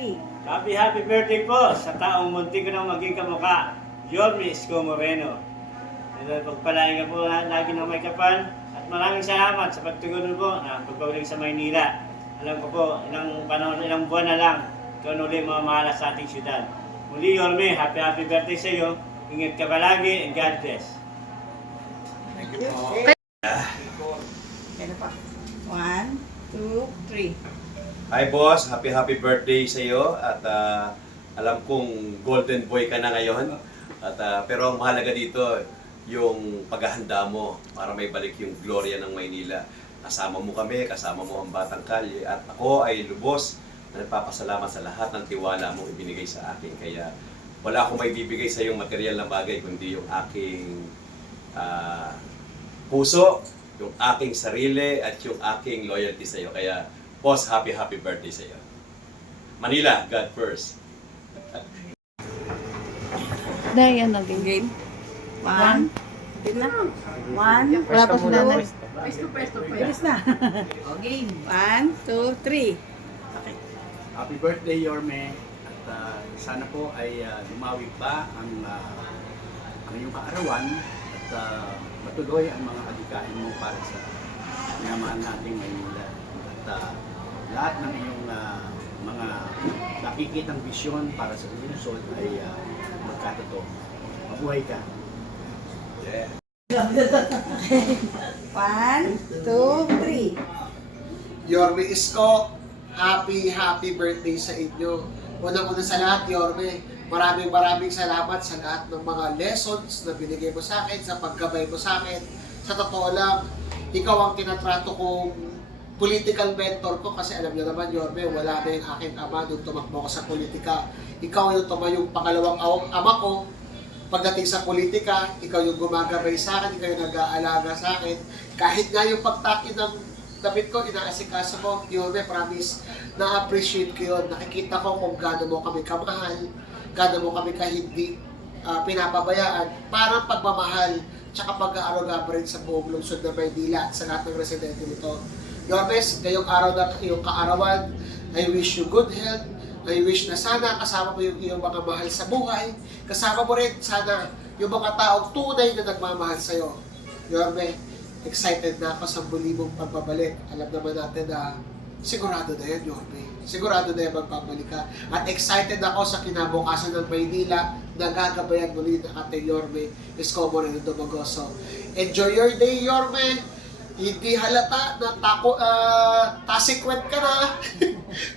3. Happy birthday po sa taong munti ko nang maging kamukha, Yorme Isko Moreno. Ito, pagpalain ka po lagi ng may kapal at maraming salamat sa pagtugon po na pagbabalik sa Maynila. Alam ko po, ilang buwan na lang, ikaw na ulit mamamahala sa ating syudad. Muli Yorme, happy birthday sa iyo. Ingat ka palagi and God bless. Thank you po. Kaya pa. 1, 2, 3. Hi boss, happy birthday sa iyo at alam kong golden boy ka na ngayon. At pero ang mahalaga dito yung paghahanda mo para may balik yung gloria ng Maynila. Kasama mo kami, kasama mo ang Batang Kalye at ako ay lubos na nagpapasalamat sa lahat ng tiwala mo ibinigay sa akin. Kaya wala akong may bibigay sa iyong material na bagay kundi yung aking puso, yung aking sarili at yung aking loyalty sa iyo. Kaya boss, happy birthday sa iyo. Manila, God first. Dahil yan naging Game. 1. Tignan. 1. Wala pa si nanay. Bilis na. O, game. 1, 2, 3. Okay. Happy birthday, Yorme. At sana po ay lumawi pa ang iyong kaarawan at matuloy ang mga adikain mo para sa minamahal nating Maynila. At lahat ng iyong mga nakikitang visyon para sa lungsod ay magkatotoo. Mabuhay ka. Yeah. 1, 2, 3. Yorme Isko, happy birthday sa inyo. Unang-una sa lahat, Yorme, maraming salamat sa lahat ng mga lessons na binigay mo sa akin, sa paggabay mo sa akin. Sa totoo lang, ikaw ang tinatrato kong political mentor ko kasi alam niyo naman, Yorme, wala na yung aking ama nung tumakbo ko sa politika. Ikaw yung tumayong pangalawang ama ko. Pagdating sa politika, ikaw yung gumagabay sa akin, ikaw yung nag-aalaga sa akin. Kahit nga yung pagtaki ng damit ko, inaasikaso ko, Yorme, promise, na-appreciate ko yun. Nakikita ko kung gaano mo kami kamahal, gaano mo kami kahindi pinapabayaan. Parang pagmamahal, tsaka pag-aaruga pa rin sa buong lungsod ng Maynila at sa lahat ng residente nito. Yorme, ngayong araw na iyong kaarawan, I wish you good health. I wish na sana kasama mo yung iyong mga mahal sa buhay. Kasama mo rin sana yung mga taong tunay na nagmamahal sa'yo. Yorme, excited na ako sa muli mong pagbabalik. Alam naman natin na sigurado na yan, Yorme. Sigurado na yan magbabalik ka. At excited ako sa kinabukasan ng Maynila na gagabayan muli ng ating Yorme Isko Moreno Dumagoso. Enjoy your day, Yorme! Hindi halata na tasikwet ka na.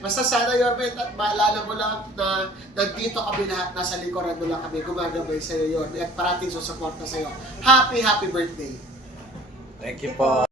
Basta sana, Yorme, at maalala mo lang na nandito kami lahat, nasa likuran mo lang kami, gumagabay sa'yo, Yorme, at parating susuporta sa'yo. Happy birthday! Thank you po.